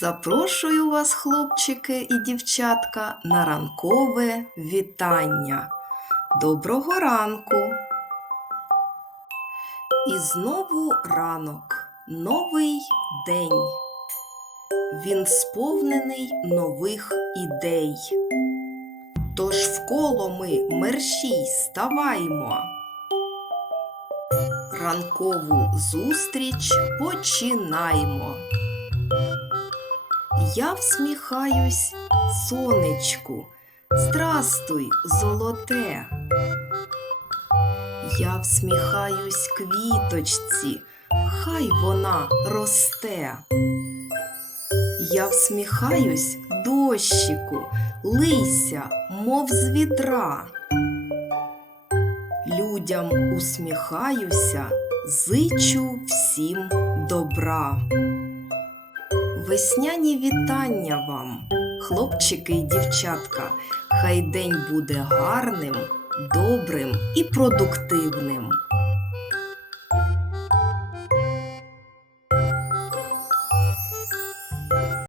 Запрошую вас, хлопчики і дівчатка, на ранкове вітання. Доброго ранку! І знову ранок, новий день. Він сповнений нових ідей. Тож вколо ми мерщій ставаймо. Ранкову зустріч починаймо. Я всміхаюсь сонечку, здрастуй, золоте. Я всміхаюсь квіточці, хай вона росте. Я всміхаюсь дощику, лийся, мов з вітра. Людям усміхаюся, зичу всім добра. Весняні вітання вам, хлопчики і дівчатка. Хай день буде гарним, добрим і продуктивним.